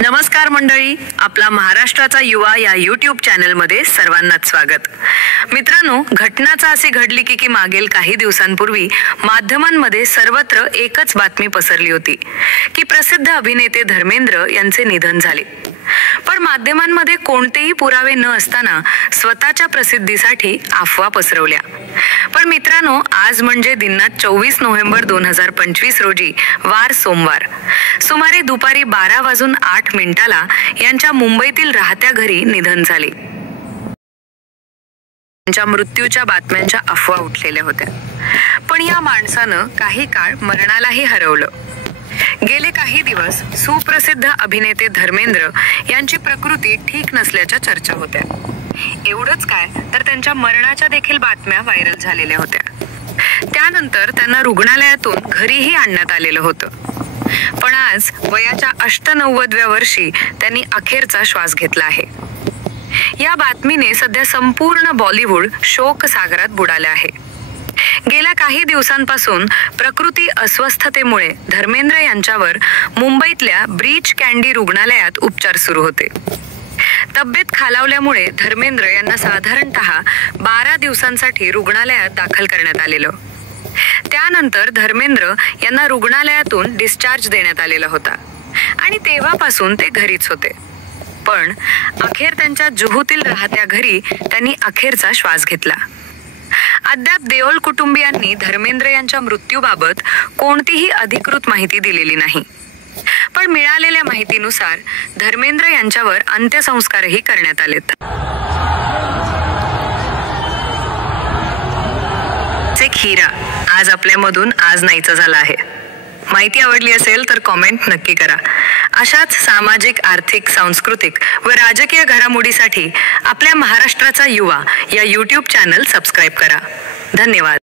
नमस्कार मंडळी, आपला महाराष्ट्राचा युवा या YouTube चॅनलमध्ये सर्वांनाच स्वागत। मित्रांनो, घटनाचा असे घडली की मागील काही दिवसांपूर्वी माध्यमांमध्ये सर्वत्र एकच बातमी पसरली होती की प्रसिद्ध अभिनेते धर्मेंद्र यांचे निधन झाले। पण माध्यमांमध्ये कोणतेही पुरावे न असताना स्वतःच्या प्रसिद्धीसाठी अफवा पसरवल्या। पण मित्रांनो, आज म्हणजे दिनांक 24 नोव्हेंबर 2025 रोजी वार सोमवार सुमारे दुपारी 12:08 यांच्या मुंबईतील राहत्या घरी निधन झाले। त्यांच्या मृत्यूच्या बातम्यांच्या अफवा उठलेल्या होत्या, पण या माणसानं काही काळ मरणालाही हरवलं। गेले काही दिवस सुप्रसिद्ध अभिनेते धर्मेंद्र यांची प्रकृती ठीक नसल्याच्या चर्चा होत्या। एवढंच काय तर त्यांच्या मरणाच्या देखील बातम्या व्हायरल झालेल्या होत्या। त्यानंतर त्यांना रुग्णालयातून घरीही आणण्यात आलेलं होतं। पण आज वयाच्या 89व्या वर्षी त्यांनी अखेरचा श्वास घेतला आहे। या बातमीने सध्या संपूर्ण बॉलिवूड शोक सागरात बुडाले आहे। गेल्या काही दिवसांपासून प्रकृती अस्वस्थतेमुळे धर्मेंद्र यांच्यावर मुंबईतल्या ब्रीच कँडी रुग्णालयात उपचार सुरू होते। तब्येत खालावल्यामुळे धर्मेंद्र यांना साधारणतः 12 दिवसांसाठी रुग्णालयात दाखल करण्यात आलेलं। त्यानंतर धर्मेंद्र यांना रुग्णालयातून डिस्चार्ज देण्यात आलेला होता आणि तेव्हापासून ते घरीच होते। पण अखेर त्यांच्या जुहूतील राहत्या घरी त्यांनी अखेरचा श्वास घेतला। अद्याप देओल कुटुंबियांनी धर्मेंद्र यांच्या मृत्यूबाबत कोणतीही अधिकृत माहिती दिलेली नाही। पण मिळालेल्या माहितीनुसार धर्मेंद्र यांच्यावर अंत्यसंस्कारही करण्यात आलेत। एक हिरा आज आपल्यामधून आज नाहीचा झाला आहे। माहिती आवडली असेल तर कमेंट नक्की करा। अशाच सामाजिक, आर्थिक, सांस्कृतिक व राजकीय घडामोडीसाठी आपल्या महाराष्ट्राचा युवा या YouTube चॅनल सबस्क्राइब करा। धन्यवाद।